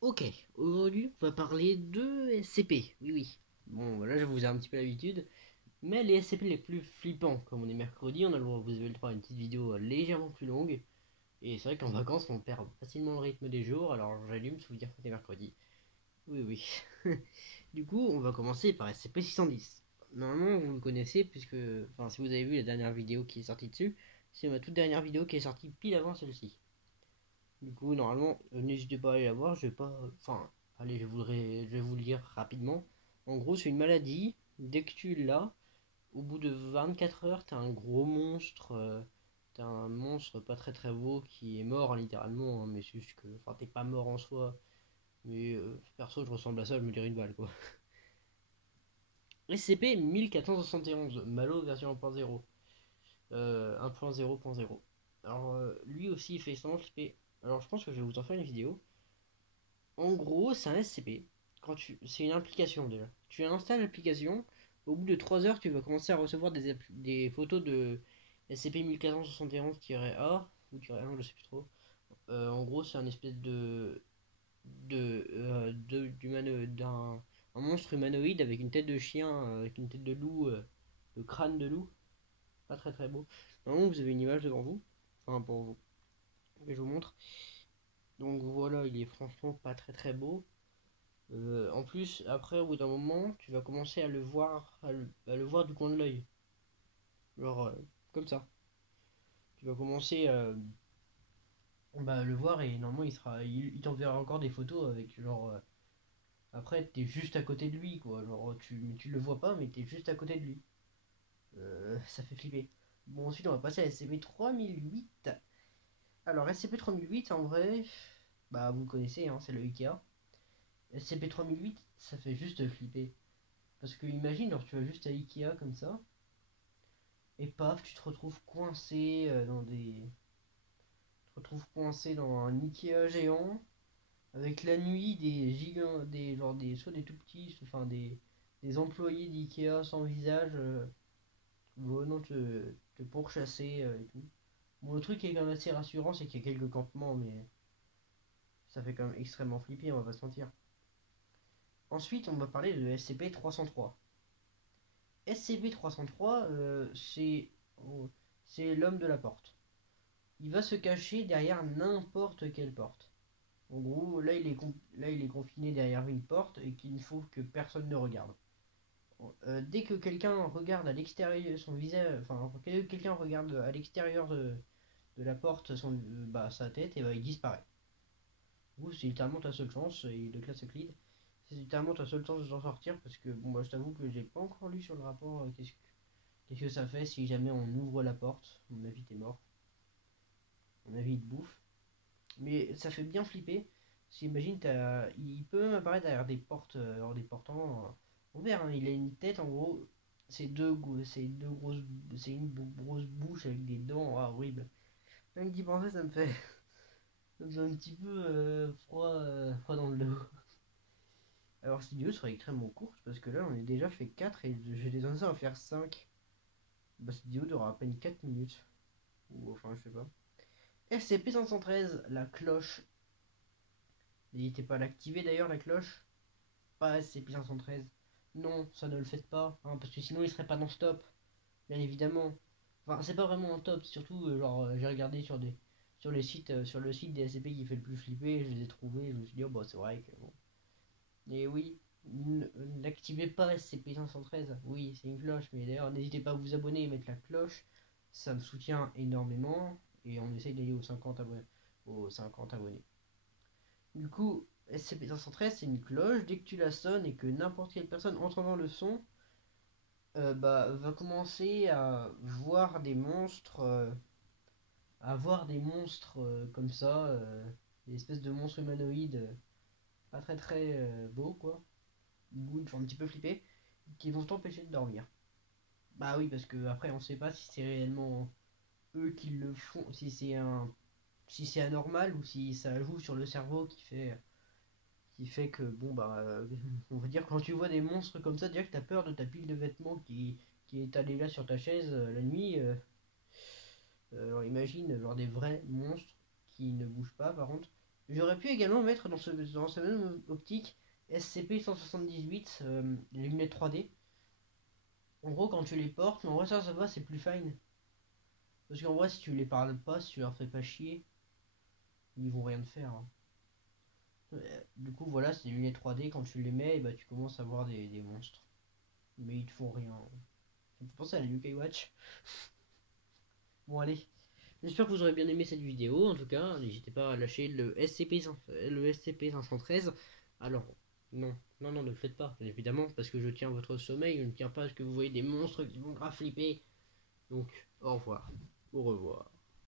Ok, aujourd'hui on va parler de SCP, oui oui. Bon là je vous ai un petit peu l'habitude, mais les SCP les plus flippants, comme on est mercredi, on a le droit, vous avez le droit à une petite vidéo légèrement plus longue, et c'est vrai qu'en vacances on perd facilement le rythme des jours, alors j'allume pour vous dire que c'est mercredi. Oui oui. Du coup on va commencer par SCP-610. Normalement vous le connaissez puisque, enfin si vous avez vu la dernière vidéo qui est sortie dessus, c'est ma toute dernière vidéo qui est sortie pile avant celle-ci. Du coup, normalement, n'hésitez pas à aller la voir. Je vais pas. Enfin, allez, je vais vous le lire rapidement. En gros, c'est une maladie. Dès que tu l'as, au bout de 24 heures, t'as un gros monstre. T'as un monstre pas très très beau qui est mort, hein, littéralement, hein, mais c'est juste que. Enfin, t'es pas mort en soi. Mais perso, je ressemble à ça, je me dirais une balle quoi. SCP 1471, Malo version 1.0. 1.0.0. Alors, lui aussi, il fait extrêmement flipper. Alors, je pense que je vais vous en faire une vidéo. En gros, c'est un SCP. C'est une application déjà. Tu installes l'application. Au bout de 3 heures, tu vas commencer à recevoir des photos de SCP 1471-A ou -1, je sais plus trop. En gros, c'est un espèce d'un un monstre humanoïde avec une tête de chien, avec une tête de loup, le crâne de loup. Pas très très beau. Normalement, vous avez une image devant vous. Enfin, pour vous. Mais je vous montre. Donc voilà, il est franchement pas très très beau. En plus, après, au bout d'un moment, tu vas commencer à le voir, à le voir du coin de l'œil. Genre, comme ça. Tu vas commencer à le voir et normalement, il t'enverra encore des photos avec genre. Après, t'es juste à côté de lui, quoi. Genre, tu le vois pas, mais t'es juste à côté de lui. Ça fait flipper. Bon, ensuite, on va passer à SCP-3008. Alors, SCP-3008, en vrai, bah, vous le connaissez, hein, c'est le Ikea. SCP-3008, ça fait juste flipper. Parce que imagine, genre, tu vas juste à Ikea comme ça. Et paf, tu te retrouves coincé tu te retrouves coincé dans un Ikea géant avec la nuit des gigants, soit des tout petits, enfin des employés d'Ikea sans visage venant te pourchasser et tout. Bon, le truc qui est quand même assez rassurant, c'est qu'il y a quelques campements, mais ça fait quand même extrêmement flipper, on va pas se mentir. Ensuite, on va parler de SCP-303. SCP-303, c'est l'homme de la porte. Il va se cacher derrière n'importe quelle porte. En gros, là, il est confiné derrière une porte et qu'il ne faut que personne ne regarde. Dès que quelqu'un regarde à l'extérieur son visage, enfin, quelqu'un regarde à l'extérieur de la porte sa tête, et bah, il disparaît. Vous, c'est littéralement ta seule chance, et de classe clean, c'est littéralement ta seule chance de s'en sortir parce que, bon, bah, je t'avoue que j'ai pas encore lu sur le rapport qu'est-ce que ça fait si jamais on ouvre la porte. Mon avis, t'es mort. Mon avis, il te bouffe. Mais ça fait bien flipper. Parce qu'imagine, il peut même apparaître derrière des portes, des portants en verre, hein. Il a une tête, en gros. C'est une grosse bouche avec des dents, ah, horrible. Rien que d'y penser, ça me fait un petit peu froid dans le dos. Alors, cette vidéo sera extrêmement courte parce que là, on est déjà fait 4 et j'ai des censé en faire 5. Bah, cette vidéo durera à peine 4 minutes. Ou enfin, je sais pas. SCP-513, la cloche. N'hésitez pas à l'activer d'ailleurs, la cloche. Pas SCP-513. Non, ça ne le faites pas, hein, parce que sinon il serait pas dans stop, bien évidemment. Enfin, c'est pas vraiment un top, surtout, j'ai regardé sur les sites, sur le site des SCP qui fait le plus flipper, je les ai trouvés, je me suis dit, oh bah c'est vrai que bon. Et oui, n'activez pas SCP-513, oui, c'est une cloche, mais d'ailleurs, n'hésitez pas à vous abonner et mettre la cloche, ça me soutient énormément, et on essaye d'aller aux 50 abonnés. Aux 50 abonnés. Du coup, SCP-513, c'est une cloche. Dès que tu la sonnes et que n'importe quelle personne entendant le son va commencer à voir des monstres comme ça, des espèces de monstres humanoïdes, pas très très beaux quoi, ou un petit peu flippés, qui vont t'empêcher de dormir. Bah oui, parce que après on sait pas si c'est réellement eux qui le font, si c'est anormal ou si ça joue sur le cerveau qui fait que bon bah on va dire quand tu vois des monstres comme ça déjà que t'as peur de ta pile de vêtements qui est allée là sur ta chaise la nuit, alors imagine genre des vrais monstres qui ne bougent pas par contre, J'aurais pu également mettre dans ce même optique SCP-178, les lunettes 3D. En gros, quand tu les portes, mais en vrai, ça va, c'est plus fine. Parce qu'en vrai, si tu les parles pas, si tu leur fais pas chier, ils vont rien te faire, hein. Du coup, voilà, c'est des lunettes 3D. Quand tu les mets, bah, tu commences à voir des monstres. Mais ils te font rien. Ça me fait penser à la UK Watch. Bon, allez. J'espère que vous aurez bien aimé cette vidéo. En tout cas, n'hésitez pas à lâcher le SCP-513. Alors, non, non, non, ne le faites pas, évidemment, parce que je tiens votre sommeil. Je ne tiens pas à ce que vous voyez des monstres qui vont grave flipper. Donc, au revoir. Au revoir.